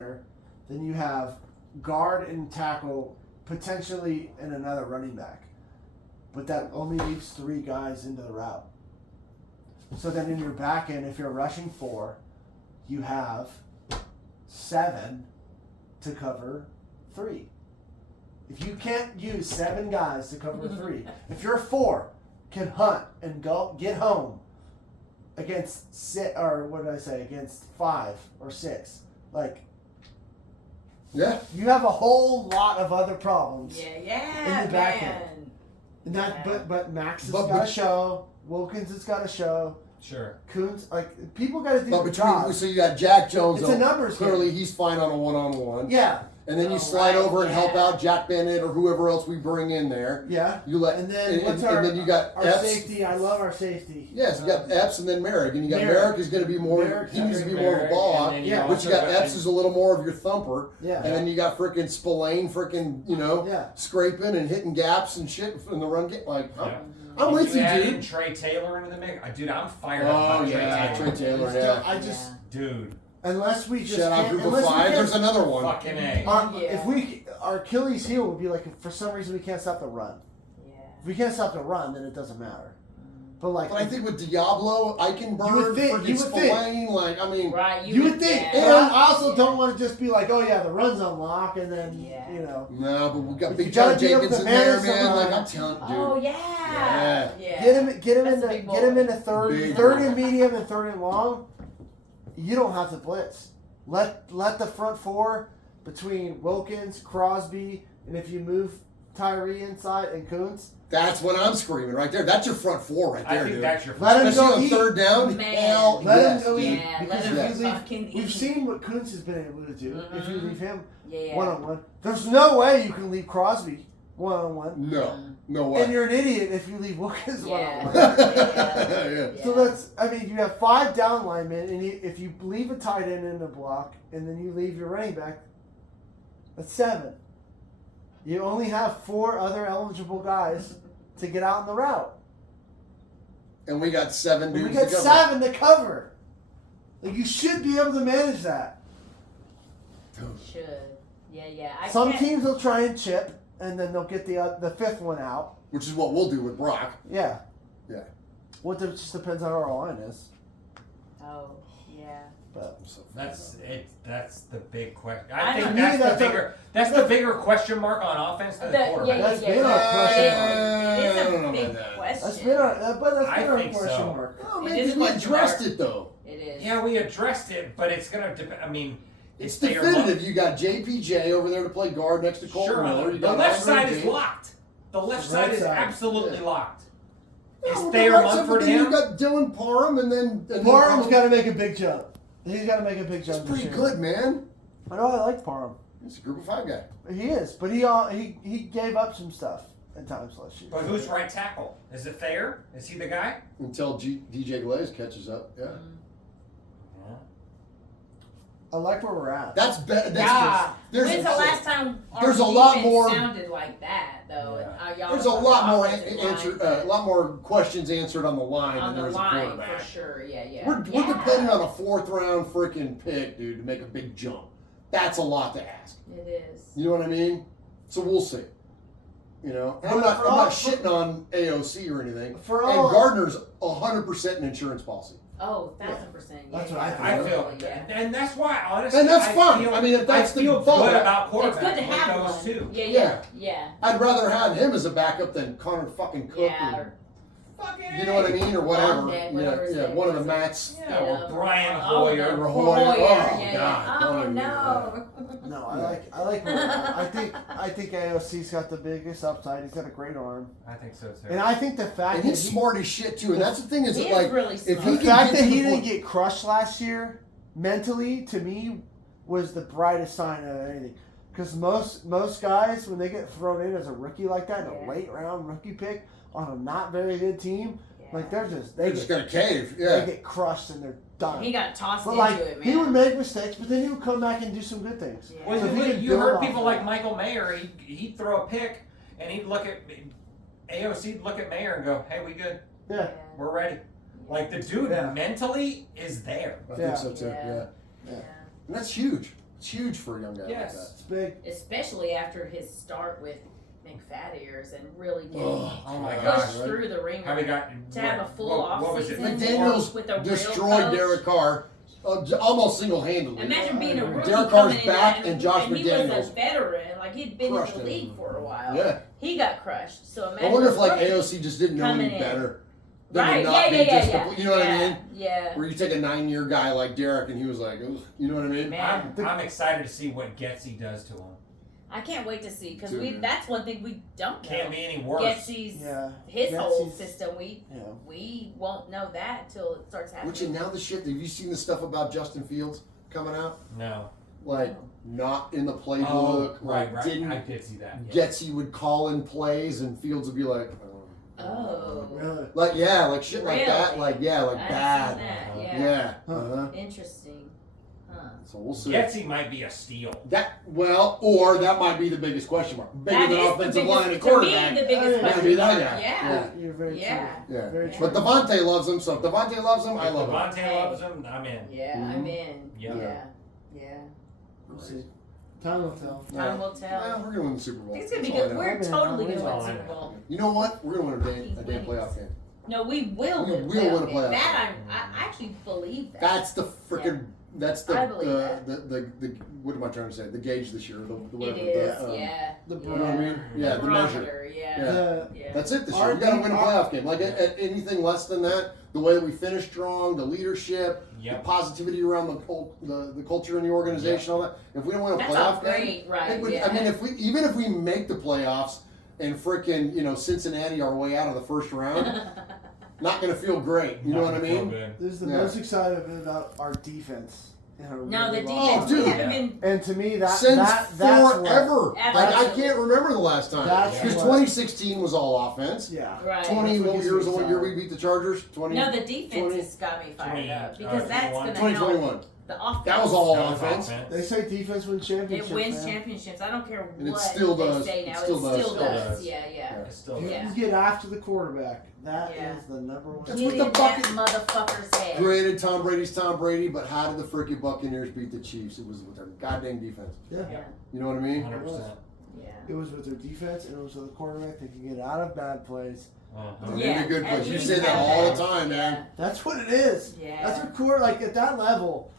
then you have guard and tackle potentially and another running back. But that only leaves 3 guys into the route. So then in your back end, if you're rushing 4, you have 7 to cover 3. If you can't use 7 guys to cover 3, if your 4 can hunt and go get home against against 5 or 6, like, yeah, you have a whole lot of other problems. Yeah, in the back man. end. And that, but Max has But got to show. Wilkins has got to show. Sure. Coons, like, people got to do but the between job. so you got Jack Jones. It's a numbers clearly game. he's fine on a one-on-one. Yeah. And then you Oh, slide right, over and help yeah. out Jack Bennett or whoever else we bring in there. Yeah. You let And then what's and then you got our Epps. safety? I love our safety. Yes, you got Epps and then Merrick, and you got Merrick. Merrick is going to be more. Merrick's He needs to be Merrick, more of a ball hawk. and then Yeah. you But you also got Epps is a little more of your thumper. Yeah. And then you got frickin' Spillane Yeah. scraping and hitting gaps and shit in the run game. Like, Yeah. I'm with you, add in dude. Trey Taylor into the mix. Dude, I'm fired up Oh, about yeah, Trey Trey Taylor. Taylor, yeah. I just Dude, unless we just Shout out can't, Group of unless we 5. can't- There's another one. fucking A. If we our Achilles heel would be like if for some reason we can't stop the run. Yeah. If we can't stop the run, then it doesn't matter. But like, But I think with Diablo, Eichenberg, You would think- frickin' you would think. Spillane, like, I mean, Right, you would think. yeah. And I also don't want to just be like, oh yeah, the run's on lock, and then Yeah. you know. no, but we got If Big you gotta John be able Jenkins to in there, manage man. someone- Like, I'm telling you, dude. Oh yeah. Yeah. Yeah. Get him That's into a big get him boy. into third Big and medium and third and long. You don't have to blitz. Let the front 4 between Wilkins, Crosby, and if you move Tyree inside and Coons, That's what I'm screaming right there. That's your front 4 right I there, think dude. that's your Let him Especially go on eat. 3rd down. Man. Hell let yes. him go eat. Yeah, Because let if him you leave, fucking we've eat. seen what Coons has been able to do. If you leave him Yeah. one-on-one, there's no way you can leave Crosby one-on-one. No way. And you're an idiot if you leave Wilkins Yeah. one-on-one. Yeah. So that's, I mean, you have 5 down linemen, and if you leave a tight end in the block, and then you leave your running back, that's 7. You only have 4 other eligible guys to get out in the route. And we got 7 And dudes we got to cover. 7 to cover. Like, you should be able to manage that. Should. Yeah. Some can't- teams will try and chip, and then they'll get the 5th one out. Which is what we'll do with Brock. Yeah. Yeah. What just depends on our line is. Oh yeah. But I'm so That's it. That's the big question. I I think don't- that's that's the a- bigger. That's the bigger question mark on offense than the Yeah, quarterback. That's been our question It is I don't a know big about that. question. that's been I our think question so. mark. Oh, It man, is because we question addressed mark. it, though. It is. Yeah, we addressed it, but it's gonna. I mean, It's their definitive. You got JPJ over there to play guard next to Colton Sure, Miller. You the got left Andre side is James. locked. The left The side right is side, absolutely yeah. locked. No, Is the Thayer right side, Munford but then you him? got Dylan Parham, and then Parham's got to make a big jump. He's got to make a big He's jump. pretty this year. good, man. I know I like Parham. He's a group of 5 guy. He is, but he gave up some stuff at times last year. But who's right tackle? Is it Thayer? Is he the guy? Until DJ Glaze catches up. Yeah. I like where we're at. That's better. Yeah. There's When's the last time our there's a lot defense more- sounded like that though? Yeah. And y'all There's a on lot the more offensive answer, line, a lot more questions answered on the line on than there the is a line quarterback. for sure. Yeah. We're depending on a 4th round freaking pick, dude, to make a big jump. That's a lot to ask. It is. You know what I mean? So we'll see. You know, and I'm But not for all- shitting on AOC or anything. For And all- Gardner's 100% an insurance policy. Oh, 1,000%. Yeah. That's what I think. I feel, Yeah. and that's why honestly, And that's I fun. Feel, I mean, if that's the I feel fallback. good about It's quarterback good to with have those one. two. Yeah. I'd rather have him as a backup than Connor fucking Cook. Yeah. or- Fucking you know what I mean? Or whatever. Monday, whatever his Yeah, name one of the is. Mats. Yeah, or Brian Oh, Hoyer. no. Hoyer. Oh, Yeah. God. Oh Don't even no. No, I like where we're at. I think AOC's got the biggest upside. He's got a great arm, I think so too. and I think the fact And that he's smart as shit too. And that's the thing is He that, is like, really if smart. he the can fact get that to he the didn't point- get crushed last year mentally to me was the brightest sign of anything. Because most guys, when they get thrown in as a rookie like that, in a Yeah. late round rookie pick on a not very good team, like they're just gonna cave. they Yeah. get crushed and they're done. He got tossed But into like it, man. he would make mistakes, but then he would come back and do some good things. Yeah. Well, So if he can you build heard off people of like that. Michael Mayer. He'd throw a pick, and he'd look at AOC'd look at Mayer and go, "Hey, we good? Yeah. We're ready." Like the dude Yeah. mentally is there. I Yeah. think so too. Yeah. Yeah. And that's huge. It's huge for a young guy Yes. like It's big. Especially after his start with McFat ears and really getting Oh my pushed gosh. right? through the ringer. How we got To have a full what was it? off-season. McDaniels with a real destroyed coach. Derek Carr almost single-handedly. Imagine being a rookie Derek Carr's coming in back there and Josh he was McDaniels a veteran. Like he'd been crushed in the him. league for a while. Yeah. He got crushed. So imagine I wonder if a like rookie AOC just didn't know any coming in. better. Than Right? to not Yeah. be just you know what I mean? Yeah. Where you take a 9-year guy like Derek and he was like, ugh, you know what I mean? Man. I'm excited to see what Getsy does to him. I can't wait to see because Dude. that's one thing we don't know. Can't be any worse. Getsy's Yeah. his whole Getsy's- system. Yeah. We won't know that until it starts happening. Which and now the shit, have you seen the stuff about Justin Fields coming out? No. Like not in the playbook, Oh, like right. didn't I did see that. Yeah. Getsy would call in plays and Fields would be like, Oh. Really? like yeah, like shit like that, Really? like yeah, like I bad. seen that. Yeah. Yeah. Huh. Uh-huh. Interesting. Huh. So we'll see. Getsy might be a steal. That or that might be the biggest question mark. Bigger That than is the offensive biggest, line and to me, quarterback. the biggest Yeah, question be that mark. guy. Yeah. You're very Yeah. Yeah. Very Yeah. But Devontae loves him, so if Devontae loves him, I If love him. Devontae loves him, I'm in. Yeah, I'm in. Yeah. Yeah. Yeah. We'll see. Time will tell. Time will tell. Yeah, we're gonna win the Super Bowl. I think it's gonna be That's all I good. know. We're That's totally all gonna I win know. Super Bowl. You know what? We're gonna win a damn Fucking playoff game. No, we will We win. will win a game. playoff That I actually believe that. That's the freaking. That's the I believe that. the what am I trying to say? The gauge this year. The it whatever. is. The, yeah. the yeah. You know what I mean? Yeah, the measure. barometer, Yeah. Yeah. The, Yeah. That's it this year. Our We gotta team- win a playoff game. Like at anything less than that, the way that we finish strong, the leadership, Yep. the positivity around the culture in the organization, all that. If we don't win a That's playoff all game, great, right? it would, yeah. I mean, if we make the playoffs and frickin' Cincinnati our way out of the first round, not gonna feel great. You know what I mean? this is the Yeah. most excited about our defense. In a no, the really long defense. Oh, we dude. haven't been. And to me, Since that's forever. what, Like I Absolutely. can't remember the last time. That's Because what- 2016 was all offense. yeah. Right. 20 what That's years? what What gets year me we beat the Chargers? 20. No, the defense 20, has got me fired 20, up because that's 21. going to help 2021. the offense. That was all That was offense. They say defense wins championships. It wins man. championships. I don't care And it what still they does. say It now. still does. Still Still does. does. Yeah, yeah. It's still If you Yeah. get after the quarterback, that is Yeah. the number one. That's Get what the in that Buccaneers- motherfucker's head. Granted, Tom Brady's Tom Brady, but how did the freaking Buccaneers beat the Chiefs? It was with their goddamn defense. Yeah. Yeah. You know what I mean? 100%. Yeah. It was with their defense and it was with the quarterback. They can get out of bad plays. Uh-huh. And Yeah, in a good at place. You least say that have all that. the time, man. That's what it is. Yeah. That's what core like at that level.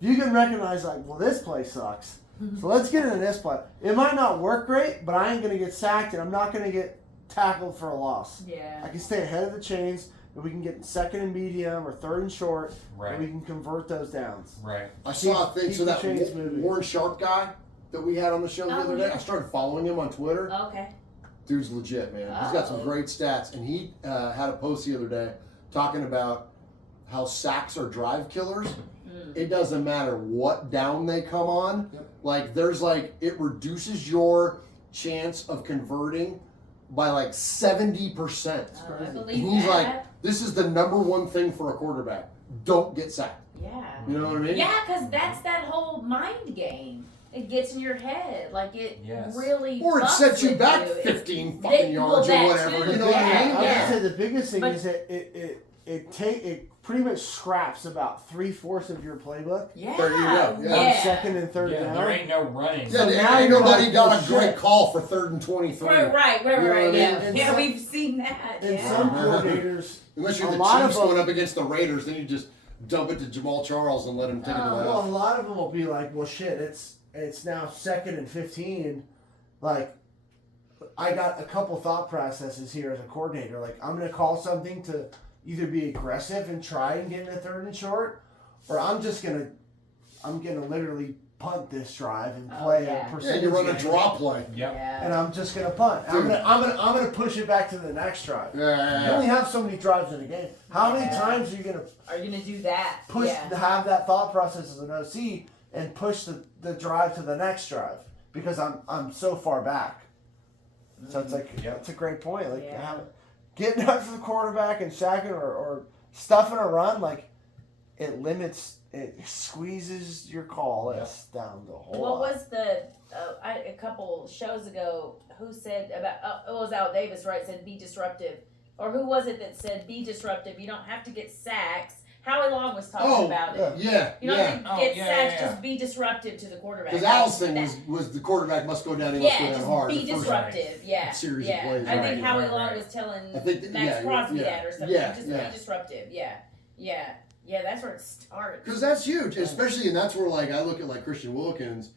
You can recognize like, well, this play sucks. So let's get into this play. It might not work great, but I ain't gonna get sacked and I'm not gonna get tackled for a loss. Yeah. I can stay ahead of the chains and we can get second and medium or third and short and we Right. can convert those downs. Right. I saw a thing. keep So the that chains moving. Warren Sharp guy that we had on the show the Oh, other day, yeah. I started following him on Twitter. Okay. Dude's legit, man. He's got some Oh. great stats, and he had a post the other day talking about how sacks are drive killers. Mm. It doesn't matter what down they come on. Yep. Like there's like it reduces your chance of converting by like 70%. Oh, I crazy. believe And he's that. like, this is the number one thing for a quarterback. Don't get sacked. Yeah. You know what I mean? Yeah, because that's that whole mind game. It gets in your head. Like it Yes. really. Or it fucks sets you with back you. 15 They- fucking well, yards or that whatever. too. You know what I Yeah, mean? I yeah. would say the biggest thing But- is that it pretty much scraps about 3/4 of your playbook Yeah. There you go, yeah. on Yeah. second and third Yeah, down. there ain't no running. Yeah, So there now ain't you're nobody like, got well, a great shit. call for 3rd and 23. Right. You know what I mean? Yeah. And Yeah, some- we've seen that. And Yeah. some Uh-huh. coordinators, Unless you're a the lot of Chiefs them- going up against the Raiders, then you just dump it to Jamal Charles and let him take it to the well, house. a lot of them will be like, well, shit, it's now 2nd and 15. Like, I got a couple thought processes here as a coordinator. Like, I'm gonna call something to either be aggressive and try and get in a 3rd and short, or I'm gonna literally punt this drive and Oh, play yeah. a Yeah, percentage you run a game, draw play. Yep. and Yeah. I'm just gonna punt. I'm Dude. gonna push it back to the next drive. Yeah. You only have so many drives in a game. How many Yeah. times are you gonna Are you gonna do that? push Yeah. have that thought process as an OC and push the drive to the next drive because I'm so far back. So it's like Yep. that's a great point. Like Yeah. getting after the quarterback and sacking or stuffing a run, like it squeezes your call list down the whole What lot. was the a couple shows ago? Who said about? It was Al Davis, right? Said be disruptive, or who was it that said be disruptive? You don't have to get sacks, Howie Long was talking about it. Yeah, You don't yeah. have to get sacks, yeah. just be disruptive to the quarterback. Because Al's thing was the quarterback must go down, he must go Yeah, down just hard. be the first disruptive. Yeah, series of yeah. plays, I right, think Howie right, Long right. was telling I think that- Max yeah, Crosby yeah, that or something. yeah, Just yeah. be disruptive. Yeah. That's where it starts. Because that's huge, especially, and that's where like I look at like Christian Wilkins,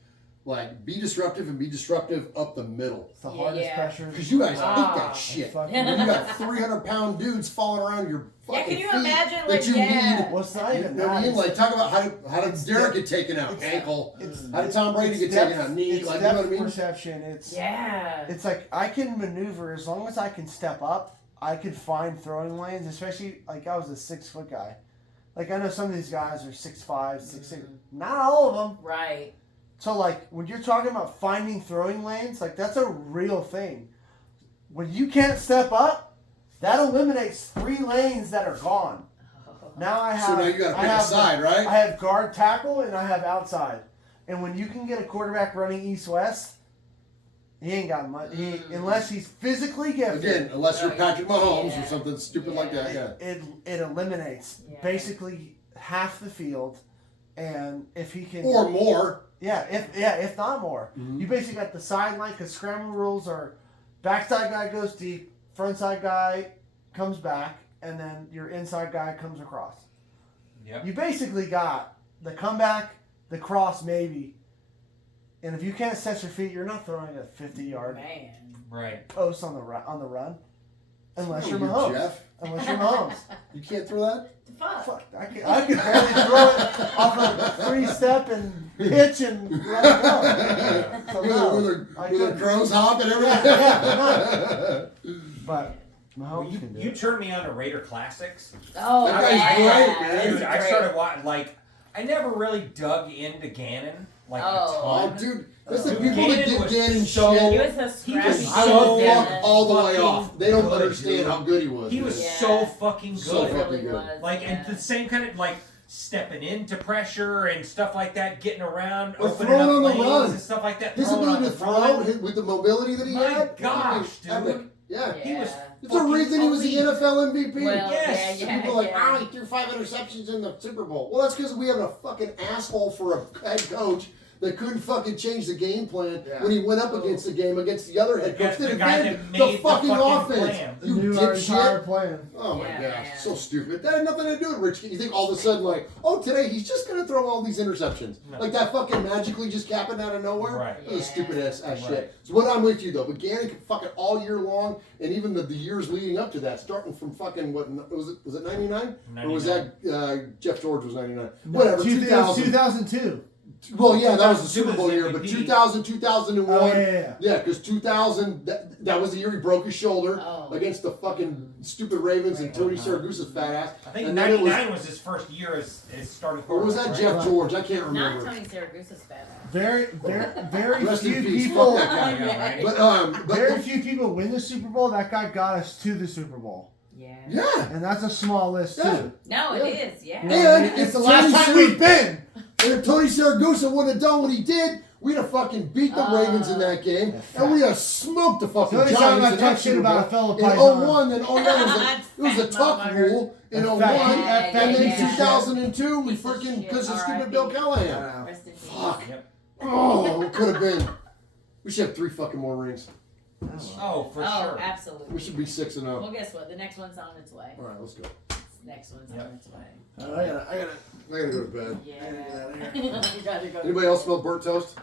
like be disruptive and be disruptive up the middle. It's the hardest Yeah. pressure. Because you guys Ah. hate that shit. Fucking- When you got 300-pound dudes falling around your Yeah, fucking can you feet imagine, that like, you yeah. need. Well, it's not You even know what I that. mean? It's- Like talk about how did it's Derek depth- get taken out? it's- Ankle. it's- How did Tom Brady it's get depth- taken out? Knee. It's Like you know depth what I mean? perception. It's Yeah. It's like I can maneuver as long as I can step up. I could find throwing lanes, especially like I was a 6 foot guy. Like I know some of these guys are 6'5", 6'6". Not all of them. Right. So like when you're talking about finding throwing lanes, like that's a real thing. When you can't step up, that eliminates 3 lanes that are gone. Now I have. So now you got to I pick a have side, right? I have guard tackle and I have outside. And when you can get a quarterback running east-west, he ain't got much. Unless he's physically gifted. Again, unless you're Oh, Patrick Mahomes yeah. or something stupid like that. Yeah. It eliminates Yeah. basically half the field, and if he can, Or more. if not more, Mhm. you basically got the sideline because scramble rules are backside guy goes deep, front side guy comes back, and then your inside guy comes across. Yep. You basically got the comeback, the cross maybe, and if you can't set your feet, you're not throwing a 50-yard Man. Right. post on the run, unless Oh, you're you Mahomes. Jeff. Unless you're Mahomes. You can't throw that? Fuck. Fuck, I could barely throw it off a 3-step and pitch and let it go. So no, with I the couldn't. crows hop and Yeah, But Well, Mahomes can do you it. turned me on to Raider Classics. Oh, That guy's yeah. great, man. Dude, He's I great. started watching, like, I never really dug into Gannon, like, Oh. Oh, a ton. dude, that's the Dude, people that Gannon get was Gannon so- He shit. was a He scrappy was I kid, would man. fuck all the way fucking off. They don't good, understand dude. how good he was. He was man. Yeah. so fucking good. So He fucking really good. was. Like, yeah. and the same kind of, like, stepping into pressure and stuff like that, getting around, Or opening throwing up on the lanes run. and stuff like that. His throwing on ability the to throw run. with the mobility that he My had. gosh, epic. dude. Yeah. He was It's the reason he was the elite. NFL MVP. Well, Yes. yeah, People are like, yeah. he threw 5 interceptions in the Super Bowl. Well, that's because we have a fucking asshole for a head coach that couldn't fucking change the game plan Yeah. when he went up against the game against the other head coach Against the that guy invented that the made the fucking fucking offense. plan. You Knew our entire dipshit. plan. Oh my Yeah, gosh, man. so stupid. That had nothing to do with Rich. You think all of a sudden, like, oh, today he's just gonna throw all these interceptions, No. like that fucking magically just happened out of nowhere. Right. That was Yeah. stupid ass Right. shit. So what I'm with you though, but Gannon could fucking all year long, and even the years leading up to that, starting from fucking what was it? Was it 99? Or was that Jeff George was 99? Whatever. 2000. 2002. Well, yeah, that was the 2002 Super Bowl was year, but MVP. 2000, 2001. Oh yeah. Yeah, because 2000, that was the year he broke his shoulder Oh. against the fucking stupid Ravens and Tony Saragusa's fat ass. I think And then it 99 was his first year as starting Or was quarterback. that right? Jeff George? I can't Not remember. Tony Saragusa's fat. Very Rest in few peace. people. Fuck that guy. Yeah, right? But Very few people win the Super Bowl. That guy got us to the Super Bowl, Yeah. yeah. and that's a small list Yeah. too. No, Yeah. it is. Yeah. And it's if the last Tony time we've been. And if Tony Saragusa wouldn't have done what he did, we'd have fucking beat the Ravens in that game, Yeah, and we'd have smoked the fucking The only Giants time I in that talk shit Super about Bowl. a fellow In Python. 01, then 09, it was a tuck Fat rule in That 01, fat- and then yeah. 2002, we Piece of freaking, shit. because of stupid R.I.P. Bill Callahan. Rest in peace. Fuck. Yep. Oh, it could have been. We should have 3 fucking more rings. Oh, for Oh, sure. absolutely. We should be 6-0. Well, guess what? The next one's on its way. All right, let's go. Next one's Yep. on its way. I gotta I gotta go to bed. Yeah. You gotta go. Anybody else smell burnt toast?